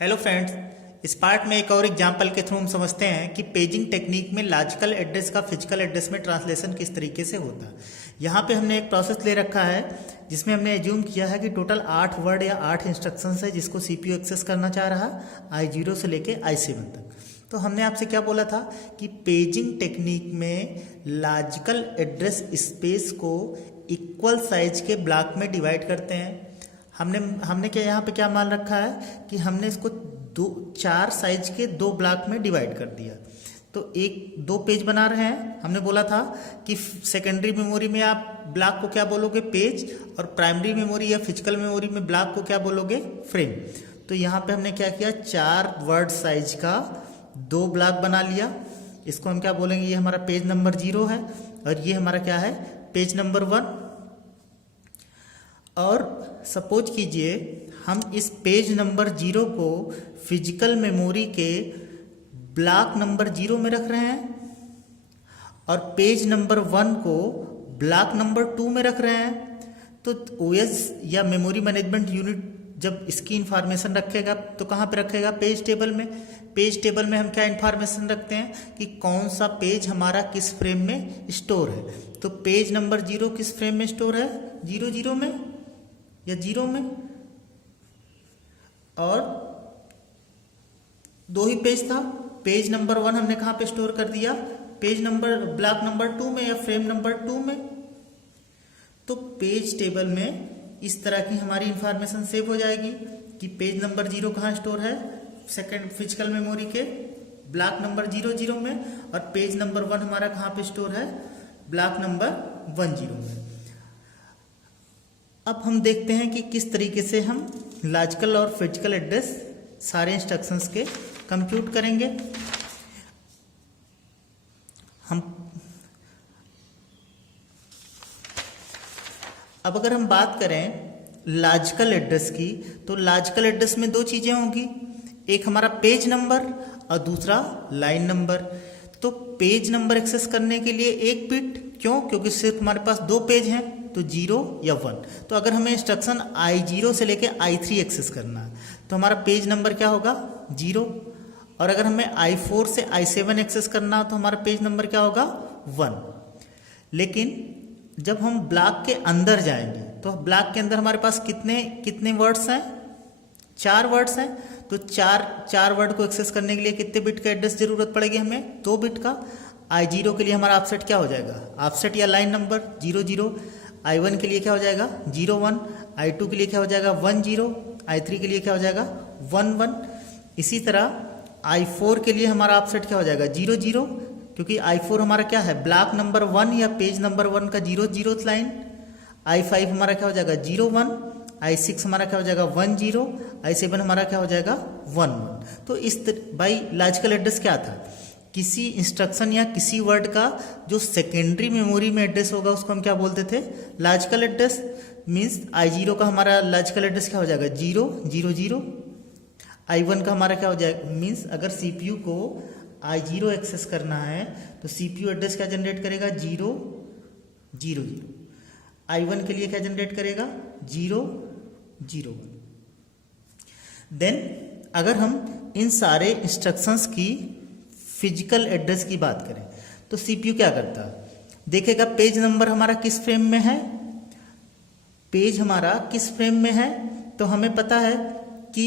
Hello friends, इस part में एक और एग्जाम्पल के थ्रू हम समझते हैं कि पेजिंग टेक्निक में लॉजिकल एड्रेस का फिजिकल एड्रेस में ट्रांसलेशन किस तरीके से होता है। यहाँ पे हमने एक प्रोसेस ले रखा है जिसमें हमने एज्यूम किया है कि टोटल 8 वर्ड या 8 इंस्ट्रक्शंस है जिसको सीपीयू एक्सेस करना चाह रहा है I0 से लेके I7 तक। तो हमने आपसे क्या बोला था कि पेजिंग टेक्निक में लॉजिकल एड्रेस स्पेस को इक्वल साइज के ब्लॉक में डिवाइड करते हैं। हमने क्या यहाँ पे क्या मान रखा है कि हमने इसको 4 साइज के 2 ब्लॉक में डिवाइड कर दिया। तो दो पेज बना रहे हैं। हमने बोला था कि सेकेंडरी मेमोरी में आप ब्लॉक को क्या बोलोगे, पेज, और प्राइमरी मेमोरी या फिजिकल मेमोरी में ब्लॉक को क्या बोलोगे, फ्रेम। तो यहाँ पे हमने क्या किया, 4 वर्ड साइज का 2 ब्लॉक बना लिया। इसको हम क्या बोलेंगे, ये हमारा पेज नंबर 0 है और ये हमारा क्या है, पेज नंबर 1। और सपोज कीजिए हम इस पेज नंबर 0 को फिजिकल मेमोरी के ब्लॉक नंबर 0 में रख रहे हैं और पेज नंबर 1 को ब्लॉक नंबर 2 में रख रहे हैं। तो ओएस या मेमोरी मैनेजमेंट यूनिट जब इसकी इंफॉर्मेशन रखेगा तो कहाँ पे रखेगा, पेज टेबल में। पेज टेबल में हम क्या इंफॉर्मेशन रखते हैं कि कौन सा पेज हमारा किस फ्रेम में स्टोर है। तो पेज नंबर 0 किस फ्रेम में स्टोर है, 00 में या 0 में। और 2 ही पेज था, पेज नंबर 1 हमने कहाँ पे स्टोर कर दिया, पेज नंबर ब्लॉक नंबर 2 में या फ्रेम नंबर 2 में। तो पेज टेबल में इस तरह की हमारी इंफॉर्मेशन सेव हो जाएगी कि पेज नंबर 0 कहाँ स्टोर है, सेकेंड फिजिकल मेमोरी के ब्लॉक नंबर 00 में, और पेज नंबर 1 हमारा कहाँ पे स्टोर है, ब्लॉक नंबर 10 में। अब हम देखते हैं कि किस तरीके से हम लॉजिकल और फिजिकल एड्रेस सारे इंस्ट्रक्शंस के कंप्यूट करेंगे। अब अगर हम बात करें लॉजिकल एड्रेस की, तो लॉजिकल एड्रेस में 2 चीजें होंगी, एक हमारा पेज नंबर और दूसरा लाइन नंबर। तो पेज नंबर एक्सेस करने के लिए 1 बिट, क्यों, क्योंकि सिर्फ हमारे पास 2 पेज हैं, तो 0 या 1। तो अगर हमें इंस्ट्रक्शन I0 से लेके I3 एक्सेस करना है तो हमारा पेज नंबर क्या होगा, 0। और अगर हमें I4 से I7 एक्सेस करना हो तो हमारा पेज नंबर क्या होगा, 1। लेकिन जब हम ब्लॉक के अंदर जाएंगे तो ब्लॉक के अंदर हमारे पास कितने वर्ड्स हैं, 4 वर्ड्स हैं। तो 4 वर्ड को एक्सेस करने के लिए कितने बिट का एड्रेस जरूरत पड़ेगी हमें, 2 बिट का। I0 के लिए हमारा ऑफसेट क्या हो जाएगा, ऑफसेट या लाइन नंबर 00। I1 के लिए क्या हो जाएगा, 01। I2 के लिए क्या हो जाएगा, 10। I3 के लिए क्या हो जाएगा, 11। इसी तरह I4 के लिए हमारा ऑफसेट क्या हो जाएगा, 00, क्योंकि I4 हमारा क्या है, ब्लॉक नंबर 1 या पेज नंबर 1 का 00th लाइन। I5 हमारा क्या हो जाएगा, 01। I6 हमारा क्या हो जाएगा, 10। I7 हमारा क्या हो जाएगा, 11। तो बाई लॉजिकल एड्रेस क्या था, किसी इंस्ट्रक्शन या किसी वर्ड का जो सेकेंडरी मेमोरी में एड्रेस होगा उसको हम क्या बोलते थे, लॉजिकल एड्रेस। मीन्स I0 का हमारा लॉजिकल एड्रेस क्या हो जाएगा, 0 0 0। I1 का हमारा क्या हो जाएगा, मीन्स अगर सीपीयू को I0 एक्सेस करना है तो सीपीयू एड्रेस क्या जनरेट करेगा, 0 0 0। I1 के लिए क्या जनरेट करेगा, 0 0 1। देन अगर हम इन सारे इंस्ट्रक्शंस की फिजिकल एड्रेस की बात करें तो सीपीयू क्या करता है, देखेगा पेज नंबर हमारा किस फ्रेम में है, पेज हमारा किस फ्रेम में है। तो हमें पता है कि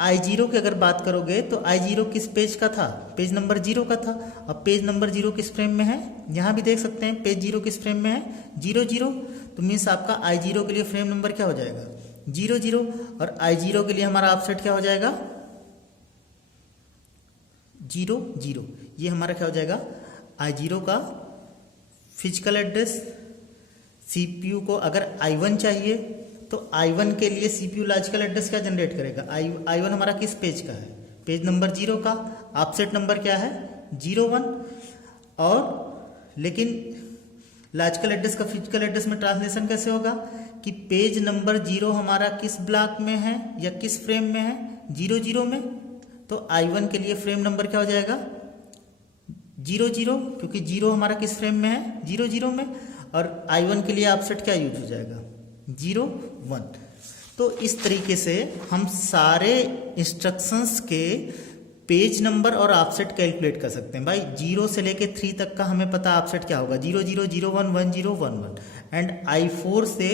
I0 की अगर बात करोगे तो I0 किस पेज का था, पेज नंबर 0 का था। और पेज नंबर 0 किस फ्रेम में है, यहाँ भी देख सकते हैं पेज 0 किस फ्रेम में है, 0 0। तो मीन्स आपका I0 के लिए फ्रेम नंबर क्या हो जाएगा, 0 0। और I0 के लिए हमारा ऑफसेट क्या हो जाएगा, 0 0। ये हमारा क्या हो जाएगा, I0 का फिजिकल एड्रेस। सीपीयू को अगर I1 चाहिए तो I1 के लिए सीपीयू लॉजिकल एड्रेस क्या जनरेट करेगा, I1 हमारा किस पेज का है, पेज नंबर 0 का, ऑफसेट नंबर क्या है, 01। और लेकिन लॉजिकल एड्रेस का फिजिकल एड्रेस में ट्रांसलेशन कैसे होगा कि पेज नंबर 0 हमारा किस ब्लॉक में है या किस फ्रेम में है, 0 0 में। तो I1 के लिए फ्रेम नंबर क्या हो जाएगा, 0 0, क्योंकि 0 हमारा किस फ्रेम में है, 0 0 में। और I1 के लिए ऑफसेट क्या यूज हो जाएगा, 0 1। तो इस तरीके से हम सारे इंस्ट्रक्शंस के पेज नंबर और ऑफसेट कैलकुलेट कर सकते हैं। भाई 0 से लेके 3 तक का हमें पता ऑफसेट क्या होगा, 00011011 एंड I4 से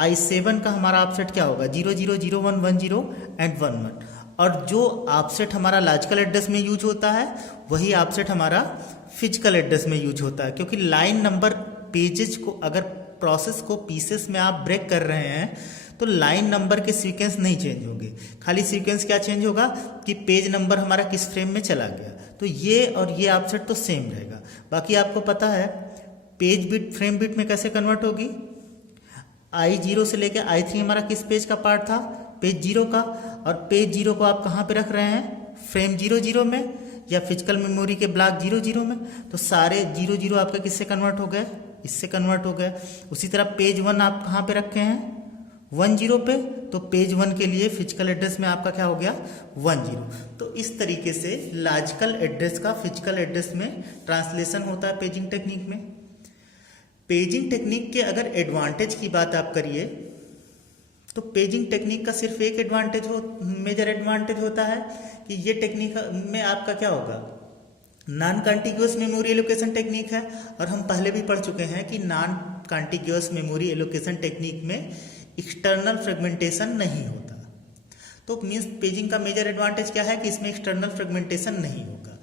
I7 का हमारा ऑफसेट क्या होगा, 000110 एंड 11। और जो ऑफसेट हमारा लॉजिकल एड्रेस में यूज होता है वही ऑफसेट हमारा फिजिकल एड्रेस में यूज होता है, क्योंकि लाइन नंबर पेजेस को अगर प्रोसेस को पीसेस में आप ब्रेक कर रहे हैं तो लाइन नंबर के सीक्वेंस नहीं चेंज होंगे, खाली सीक्वेंस क्या चेंज होगा कि पेज नंबर हमारा किस फ्रेम में चला गया। तो ये और ये ऑफसेट तो सेम रहेगा। बाकी आपको पता है पेज बिट फ्रेम बिट में कैसे कन्वर्ट होगी, I0 से लेकर I3 हमारा किस पेज का पार्ट था, पेज 0 का, और पेज 0 को आप कहाँ पे रख रहे हैं, फ्रेम 00 में या फिजिकल मेमोरी के ब्लॉक 00 में। तो सारे 00 आपका किससे कन्वर्ट हो गए, इससे कन्वर्ट हो गए। उसी तरह पेज 1 आप कहाँ पे रखे हैं, 10 पे, तो पेज 1 के लिए फिजिकल एड्रेस में आपका क्या हो गया, 10। तो इस तरीके से लॉजिकल एड्रेस का फिजिकल एड्रेस में ट्रांसलेशन होता है पेजिंग टेक्निक में। पेजिंग टेक्निक के अगर एडवांटेज की बात आप करिए तो पेजिंग टेक्निक का सिर्फ एक एडवांटेज मेजर एडवांटेज होता है कि ये टेक्निक में आपका क्या होगा, non contiguous memory allocation technique है। और हम पहले भी पढ़ चुके हैं कि non contiguous memory allocation technique में एक्सटर्नल फ्रेगमेंटेशन नहीं होता। तो मीन्स पेजिंग का मेजर एडवांटेज क्या है कि इसमें एक्सटर्नल फ्रेगमेंटेशन नहीं होगा।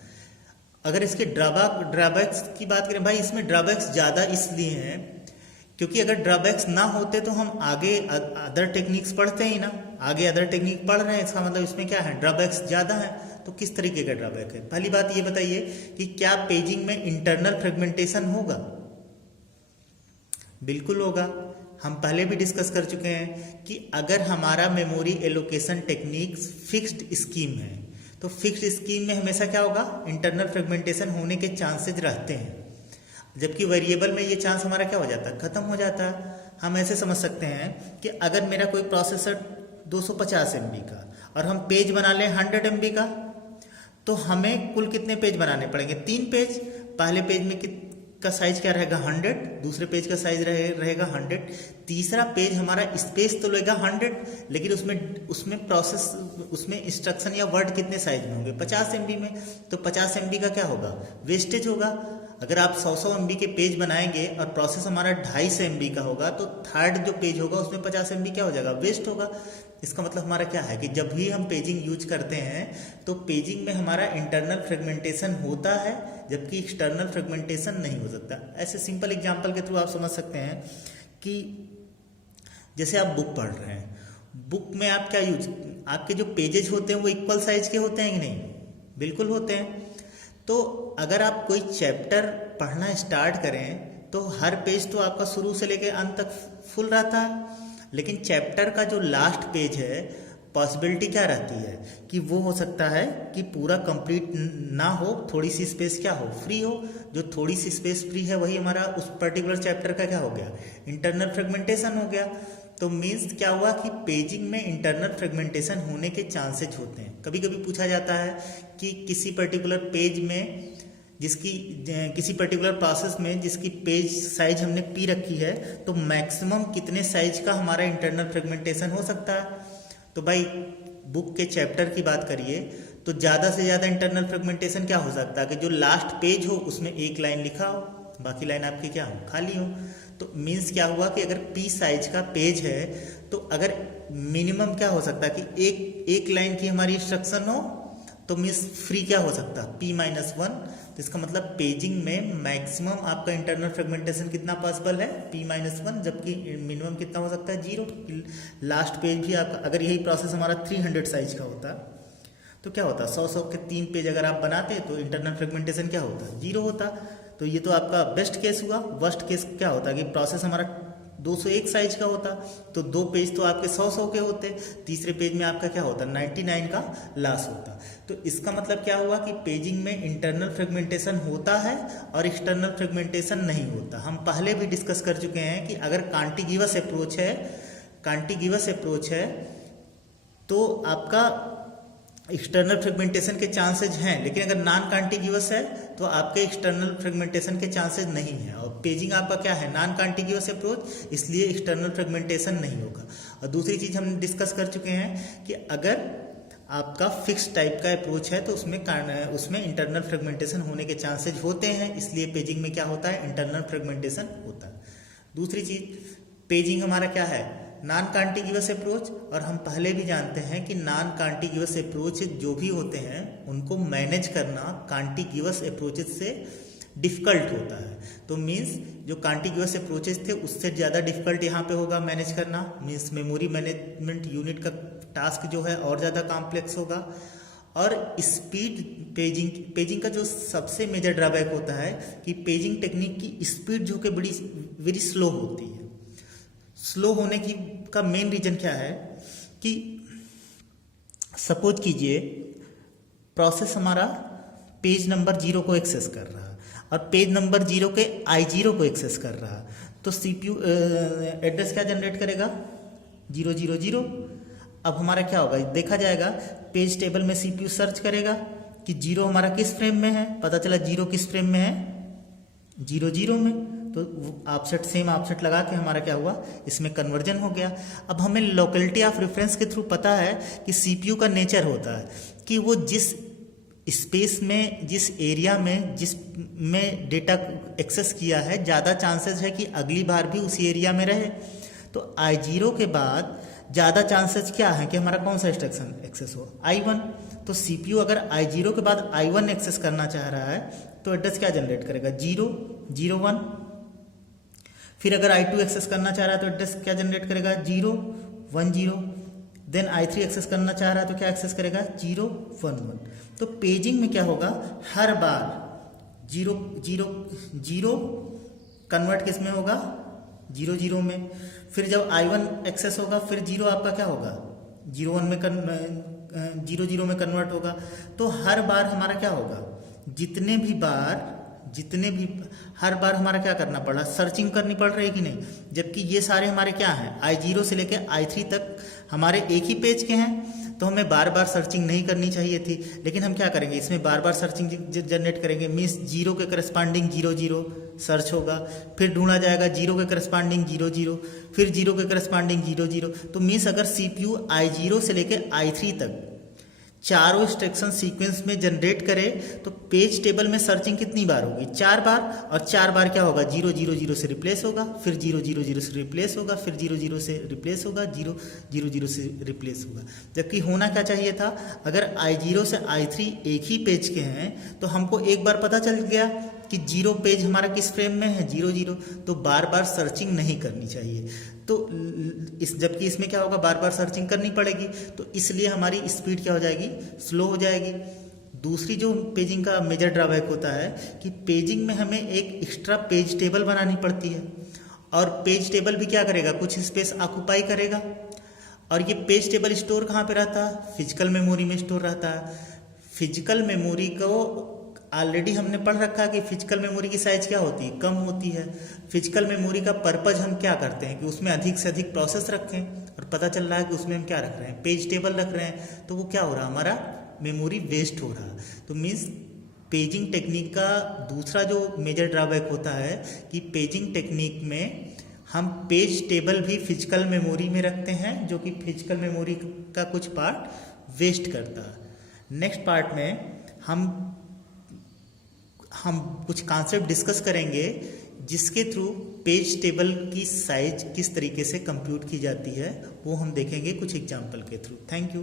अगर इसके ड्रॉबैक्स की बात करें, भाई इसमें ड्रॉबैक्स ज़्यादा इसलिए हैं क्योंकि अगर ड्रॉबैक्स ना होते तो हम आगे अदर टेक्निक्स पढ़ते ही ना, आगे अदर टेक्निक पढ़ रहे हैं, इसका मतलब इसमें क्या है, ड्रॉबैक्स ज़्यादा है। तो किस तरीके का ड्रॉबैक है, पहली बात ये बताइए कि क्या पेजिंग में इंटरनल फ्रेगमेंटेशन होगा, बिल्कुल होगा। हम पहले भी डिस्कस कर चुके हैं कि अगर हमारा memory allocation technique fixed scheme है तो फिक्स्ड स्कीम में हमेशा क्या होगा, इंटरनल फ्रेगमेंटेशन होने के चांसेस रहते हैं, जबकि वेरिएबल में ये चांस हमारा क्या हो जाता है, खत्म हो जाता है। हम ऐसे समझ सकते हैं कि अगर मेरा कोई प्रोसेसर 250 MB का और हम पेज बना लें 100 MB का, तो हमें कुल कितने पेज बनाने पड़ेंगे, 3 पेज। पहले पेज में का साइज क्या रहेगा 100, दूसरे पेज का साइज रहेगा 100, तीसरा पेज हमारा स्पेस तो लेगा 100, लेकिन उसमें इंस्ट्रक्शन या वर्ड कितने साइज में होंगे, 50 MB में। तो 50 MB का क्या होगा, वेस्टेज होगा। अगर आप 100 MB के पेज बनाएंगे और प्रोसेस हमारा 250 MB का होगा तो थर्ड जो पेज होगा उसमें 50 MB क्या हो जाएगा, वेस्ट होगा। इसका मतलब हमारा क्या है कि जब भी हम पेजिंग यूज करते हैं तो पेजिंग में हमारा इंटरनल फ्रेगमेंटेशन होता है जबकि एक्सटर्नल फ्रेगमेंटेशन नहीं हो सकता। ऐसे सिंपल एग्जांपल के थ्रू आप समझ सकते हैं कि जैसे आप बुक पढ़ रहे हैं, बुक में आप क्या यूज, आपके जो पेजेस होते हैं वो इक्वल साइज के होते हैं कि नहीं, बिल्कुल होते हैं। तो अगर आप कोई चैप्टर पढ़ना स्टार्ट करें तो हर पेज तो आपका शुरू से लेकर अंत तक फुल रहता है, लेकिन चैप्टर का जो लास्ट पेज है पॉसिबिलिटी क्या रहती है कि वो हो सकता है कि पूरा कंप्लीट ना हो, थोड़ी सी स्पेस क्या हो, फ्री हो। जो थोड़ी सी स्पेस फ्री है वही हमारा उस पर्टिकुलर चैप्टर का क्या हो गया, इंटरनल फ्रेगमेंटेशन हो गया। तो मीन्स क्या हुआ कि पेजिंग में इंटरनल फ्रेगमेंटेशन होने के चांसेज होते हैं। कभी कभी पूछा जाता है कि किसी पर्टिकुलर पेज में किसी पर्टिकुलर प्रोसेस में जिसकी पेज साइज हमने P रखी है तो मैक्सिमम कितने साइज का हमारा इंटरनल फ्रेगमेंटेशन हो सकता है। तो भाई बुक के चैप्टर की बात करिए तो ज़्यादा से ज़्यादा इंटरनल फ्रेगमेंटेशन क्या हो सकता है कि जो लास्ट पेज हो उसमें एक लाइन लिखा हो, बाकी लाइन आपकी क्या हो, खाली हो। तो मीन्स क्या हुआ कि अगर P साइज का पेज है तो अगर मिनिमम क्या हो सकता है कि एक लाइन की हमारी इंस्ट्रक्शन हो तो मीन्स फ्री क्या हो सकता है, P-1। तो इसका मतलब पेजिंग में मैक्सिमम आपका इंटरनल फ्रेगमेंटेशन कितना पॉसिबल है, P-1, जबकि मिनिमम कितना हो सकता है, 0। लास्ट पेज भी आपका अगर यही प्रोसेस हमारा 300 साइज का होता तो क्या होता, 100 के 3 पेज अगर आप बनाते तो इंटरनल फ्रेगमेंटेशन क्या होता, 0 होता। तो ये तो आपका बेस्ट केस हुआ। वर्स्ट केस क्या होता कि प्रोसेस हमारा 201 साइज का होता तो 2 पेज तो आपके 100 के होते, तीसरे पेज में आपका क्या होता, 99 का लॉस होता। तो इसका मतलब क्या हुआ कि पेजिंग में इंटरनल फ्रेगमेंटेशन होता है और एक्सटर्नल फ्रेगमेंटेशन नहीं होता। हम पहले भी डिस्कस कर चुके हैं कि अगर कॉन्टिग्यूअस अप्रोच है तो आपका एक्सटर्नल फ्रेगमेंटेशन के चांसेज हैं, लेकिन अगर नॉन कॉन्टिग्यूअस है तो आपके एक्सटर्नल फ्रेगमेंटेशन के चांसेज नहीं है। और पेजिंग आपका क्या है, नॉन कॉन्टिग्यूअस अप्रोच, इसलिए एक्सटर्नल फ्रेगमेंटेशन नहीं होगा। और दूसरी चीज हम डिस्कस कर चुके हैं कि अगर आपका फिक्स टाइप का अप्रोच है तो उसमें इंटरनल फ्रेगमेंटेशन होने के चांसेज होते हैं, इसलिए पेजिंग में क्या होता है, इंटरनल फ्रेगमेंटेशन होता है। दूसरी चीज, पेजिंग हमारा क्या है, नॉन कॉन्टिग्यूअस अप्रोच, और हम पहले भी जानते हैं कि नॉन कॉन्टिग्यूअस अप्रोच जो भी होते हैं उनको मैनेज करना कॉन्टिग्यूअस अप्रोचेस से डिफिकल्ट होता है। तो मीन्स जो कॉन्टिग्यूअस अप्रोचेस थे उससे ज़्यादा डिफिकल्ट यहाँ पे होगा मैनेज करना, मीन्स मेमोरी मैनेजमेंट यूनिट का टास्क जो है और ज़्यादा कॉम्प्लेक्स होगा। और स्पीड, पेजिंग का जो सबसे मेजर ड्रॉबैक होता है कि पेजिंग टेक्निक की स्पीड जो कि बड़ी वेरी स्लो होती है। स्लो होने की का मेन रीजन क्या है कि सपोज कीजिए प्रोसेस हमारा पेज नंबर 0 को एक्सेस कर रहा है और पेज नंबर 0 के I0 को एक्सेस कर रहा है, तो CPU एड्रेस क्या जनरेट करेगा, 000। अब हमारा क्या होगा, देखा जाएगा पेज टेबल में CPU सर्च करेगा कि 0 हमारा किस फ्रेम में है, पता चला 0 किस फ्रेम में है, 00 में, तो ऑफसेट सेम ऑफसेट लगा के हमारा क्या हुआ, इसमें कन्वर्जन हो गया। अब हमें लोकेलिटी ऑफ रेफरेंस के थ्रू पता है कि CPU का नेचर होता है कि वो जिस स्पेस में, जिस एरिया में, जिस में डेटा एक्सेस किया है, ज़्यादा चांसेस है कि अगली बार भी उसी एरिया में रहे। तो I0 के बाद ज़्यादा चांसेस क्या है कि हमारा कौन सा इंस्ट्रक्शन एक्सेस हो, I1। तो CPU अगर I0 के बाद I1 एक्सेस करना चाह रहा है तो एड्रेस क्या जनरेट करेगा, 001। फिर अगर I2 एक्सेस करना चाह रहा है तो एड्रेस क्या जनरेट करेगा, 010। देन I3 एक्सेस करना चाह रहा है तो क्या एक्सेस करेगा, 011। तो पेजिंग में क्या होगा, हर बार 0 कन्वर्ट किस में होगा, 00 में। फिर जब I1 एक्सेस होगा फिर 0 आपका क्या होगा, 01 में 00 में कन्वर्ट होगा। तो हर बार हमारा क्या होगा, हर बार हमारा क्या करना पड़ा, सर्चिंग करनी पड़ रही है कि नहीं। जबकि ये सारे हमारे क्या हैं, I0 से लेके I3 तक हमारे एक ही पेज के हैं, तो हमें बार बार सर्चिंग नहीं करनी चाहिए थी। लेकिन हम क्या करेंगे, इसमें बार बार सर्चिंग जनरेट करेंगे। मीन्स 0 के करस्पॉन्डिंग 00 सर्च होगा, फिर ढूंढा जाएगा 0 के करस्पॉन्डिंग 00, फिर 0 के करस्पॉन्डिंग 00। तो मीन्स अगर CPU I0 से लेके I3 तक चारों इंस्ट्रक्शन सीक्वेंस में जनरेट करे तो पेज टेबल में सर्चिंग कितनी बार होगी, 4 बार। और 4 बार क्या होगा, 000 से रिप्लेस होगा, फिर 000 से रिप्लेस होगा, फिर 00 से रिप्लेस होगा, 000 से रिप्लेस होगा। जबकि होना क्या चाहिए था, अगर I0 से I3 एक ही पेज के हैं तो हमको एक बार पता चल गया कि 0 पेज हमारा किस फ्रेम में है, 00, तो बार बार सर्चिंग नहीं करनी चाहिए। तो जबकि इसमें क्या होगा, बार बार सर्चिंग करनी पड़ेगी, तो इसलिए हमारी स्पीड क्या हो जाएगी, स्लो हो जाएगी। दूसरी जो पेजिंग का मेजर ड्रॉबैक होता है कि पेजिंग में हमें एक एक्स्ट्रा पेज टेबल बनानी पड़ती है, और पेज टेबल भी क्या करेगा, कुछ स्पेस ऑक्यूपाई करेगा। और ये पेज टेबल स्टोर कहाँ पे रहता है, फिजिकल मेमोरी में स्टोर रहता है। फिजिकल मेमोरी को ऑलरेडी हमने पढ़ रखा है कि फिजिकल मेमोरी की साइज क्या होती है, कम होती है। फिजिकल मेमोरी का पर्पज हम क्या करते हैं कि उसमें अधिक से अधिक प्रोसेस रखें, और पता चल रहा है कि उसमें हम क्या रख रहे हैं, पेज टेबल रख रहे हैं, तो वो क्या हो रहा है, हमारा मेमोरी वेस्ट हो रहा है। तो मीन्स पेजिंग टेक्निक का दूसरा जो मेजर ड्रॉबैक होता है कि पेजिंग टेक्निक में हम पेज टेबल भी फिजिकल मेमोरी में रखते हैं, जो कि फिजिकल मेमोरी का कुछ पार्ट वेस्ट करता है। नेक्स्ट पार्ट में हम कुछ कॉन्सेप्ट डिस्कस करेंगे जिसके थ्रू पेज टेबल की साइज किस तरीके से कंप्यूट की जाती है, वो हम देखेंगे कुछ एग्जाम्पल के थ्रू। Thank you.